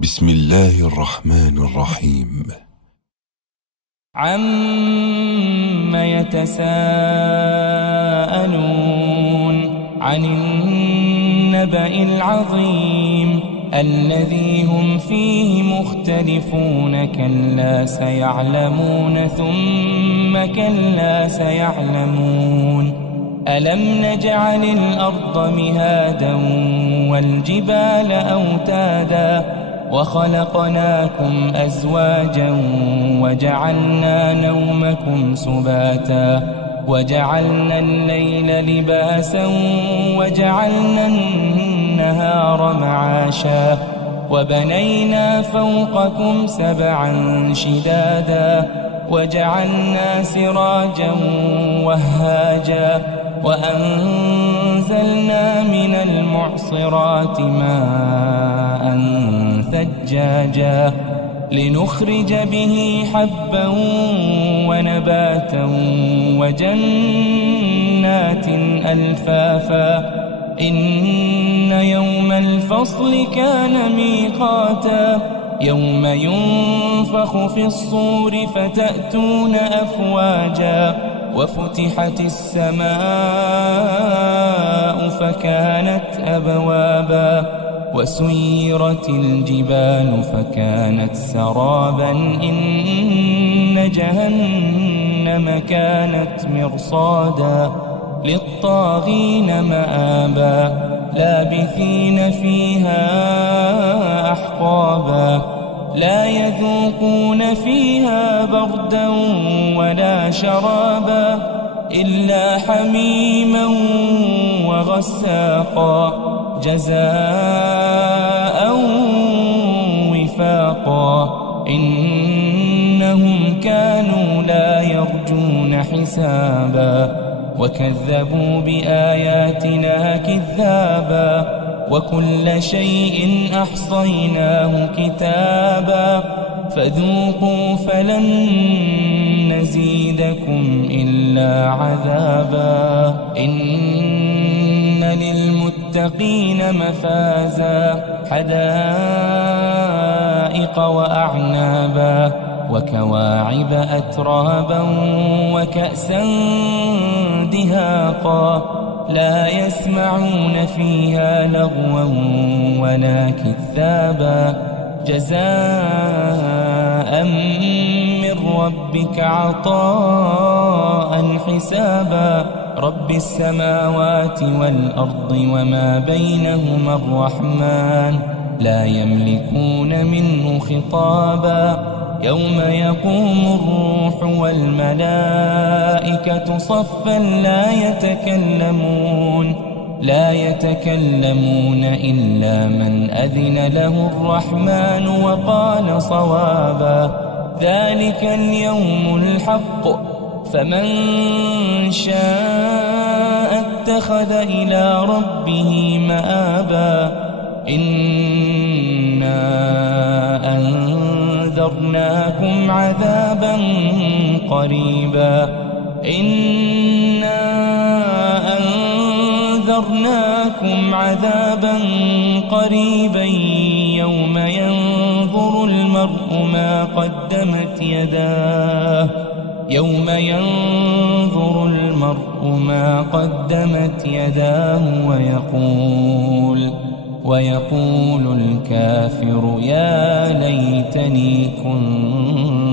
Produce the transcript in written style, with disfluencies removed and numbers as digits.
بسم الله الرحمن الرحيم. عم يتساءلون عن النبأ العظيم الذي هم فيه مختلفون كلا سيعلمون ثم كلا سيعلمون ألم نجعل الأرض مهادا والجبال أوتادا وخلقناكم أزواجا وجعلنا نومكم سباتا وجعلنا الليل لباسا وجعلنا النهار معاشا وبنينا فوقكم سبعا شدادا وجعلنا سراجا وهاجا وأنزلنا من المعصرات ماء ثجاجا لنخرج به حبا ونباتا وجنات ألفافا إن يوم الفصل كان ميقاتا يوم ينفخ في الصور فتأتون أفواجا وفتحت السماء فكانت أبوابا وسيرت الجبال فكانت سرابا إن جهنم كانت مرصادا للطاغين مآبا لابثين فيها أحقابا لا يذوقون فيها بردا ولا شرابا إلا حميما وغساقا جزاء وفاقا إنهم كانوا لا يرجون حسابا وكذبوا بآياتنا كذابا وكل شيء أحصيناه كتابا فذوقوا فلن نزيدكم إلا عذابا إن للمتقين مفازا حدائق وأعنابا وكواعب أترابا وكأسا دهاقا لا يسمعون فيها لغوا ولا كذابا جزاء من ربك عطاء حسابا رب السماوات والأرض وما بينهما الرحمن لا يملكون منه خطابا يوم يقوم الروح والملائكة صفا لا يتكلمون إلا من أذن له الرحمن وقال صوابا ذلك اليوم الحق فمن شاء اتخذ إلى ربه مآبا إنا أنذرناكم عذابا قريبا يوم ينظر المرء ما قدمت يداه ويقول الكافر يا ليتني كنت